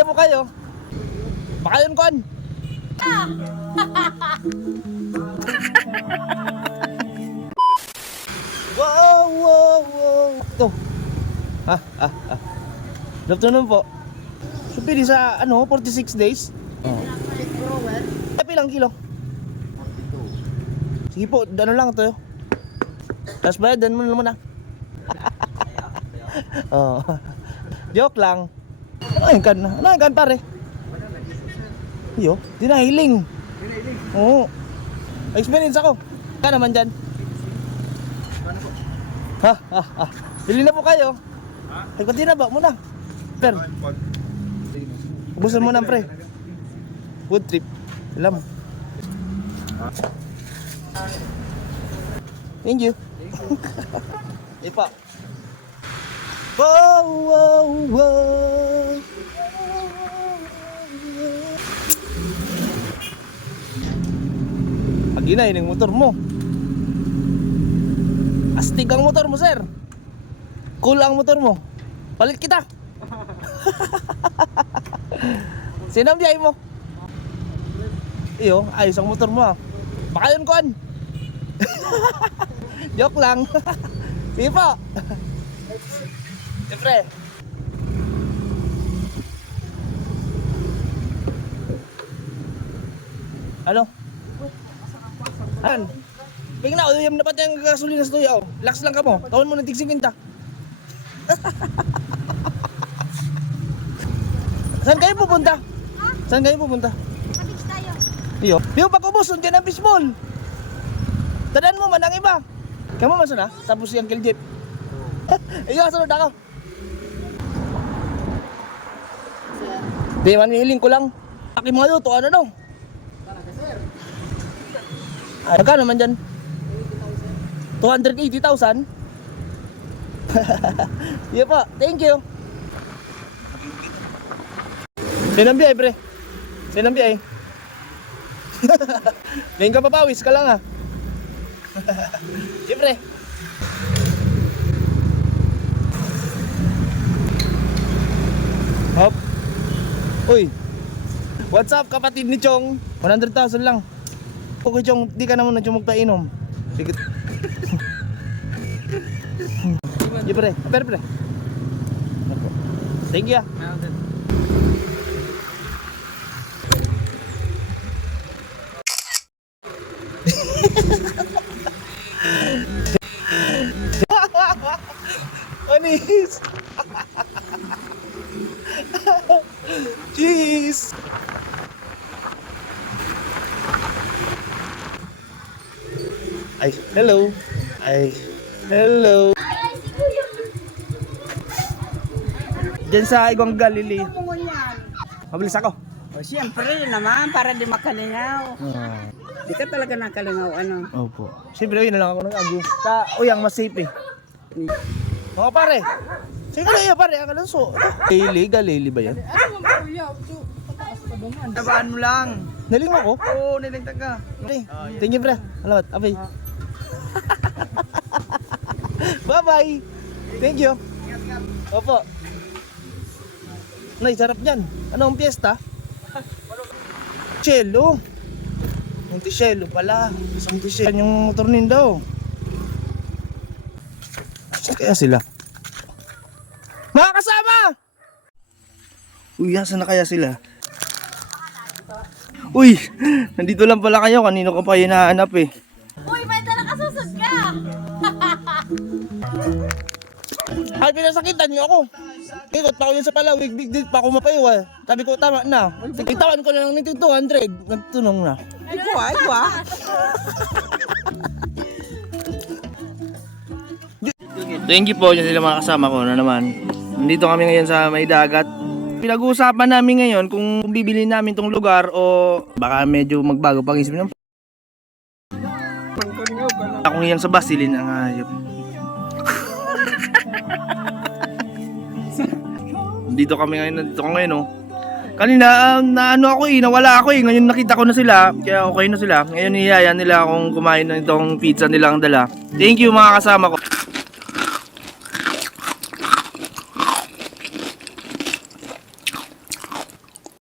na po kayo. Baka yun kon. Wow, wow, wow. Ito. Good afternoon po. So, pili sa 46 days. Ilang kilo? 42. Sige po, ano lang ito. Tapos bayadan mo muna. Oh. Joke lang. Ano yung kan pare? Iyo, di na hiling. Oo. Experience ako. Ka naman dyan. Bili na po kayo. Ay, pati na ba? Muna. Per. Ubusan mo na pre. Food trip. Alam mo. Thank you. Ipa. Wow, wow, wow. Pagina yung motor mo. Astig ang motor mo, sir. Cool ang motor mo. Palit kita. Sinam diay mo. Iyo, ayos ang motor mo. Baka yun kon. Joke lang. Sige po. Siyempre. Ano? An? Bigla, uyam na pati ang gasolina sa tuyo. Relax lang ka mo. Tawon mo ng tigsingin ta. Saan kayo pupunta? Saan kayo pupunta? Kabig tayo. Iyo. Iyo, pag ubos, nandiyan ang fishball. Tadaan mo man ang iba. Kamu masuk na? Tapos yung Uncle Jeep. Iyo, sunod ako. Di man, hiling ko lang. Aki mga luto, ano no? Ay, magkano man dyan? 280,000? Iya po, thank you. Sinambiyay pre. Sinambiyay. Ngayon ka papawis ka lang ha. Siyempre. Hop. Uy. What's up kapatid ni Chong? 100,000 lang. Okay Chong, di ka naman na Chong magpainom. Sige. Iya pre, pre. Thank you. Anis. Cheese. Ay, hello. Ay, hello. Diyan sa Igong Galili. Mabilis ako. O siyempre naman, para di makalingaw. Di ka talaga nakalingaw, ano? Opo. Siyempre, yun na lang ako nag-agi. Uyang masip eh. Mga pare. Sige na iya pare, ang alanso. Galili ba yan? Tabaan mo lang. Naling mo ko? Oo, nilintag ka. Okay. Thank you pre. Alamat. Abay. Bye-bye. Thank you. Opo. Nay, sarap niyan. Ano ang piyesta? Cello. Monticello pala. Isang Monticello yung motor nindaw. Saan kaya sila? Mga kasama! Uy, asan na kaya sila? Uy, nandito lang pala kayo. Kanino ka pa hinahanap eh. Uy, may dala ka susod ka! Ay, pinasakitan niyo ako. Ikot pa ako yun sa palawig, big deal pa ako mapaiwa. Sabi ko, tama na. Itawan ko na lang nito 200. Nagtunong na. Ay, kuha. Thank you po dyan sila mga kasama ko na naman. Nandito kami ngayon sa may dagat. Pinag-uusapan namin ngayon kung bibili namin tong lugar o baka medyo magbago pang isip ng akong iyang sa Basilin ang hayop. Dito kami ngayon, oh. Kanina na ako nawala ako ngayon nakita ko na sila, kaya okay na sila. Ngayon niyaya nila akong kumain ng itong pizza nila ang dala. Thank you mga kasama ko.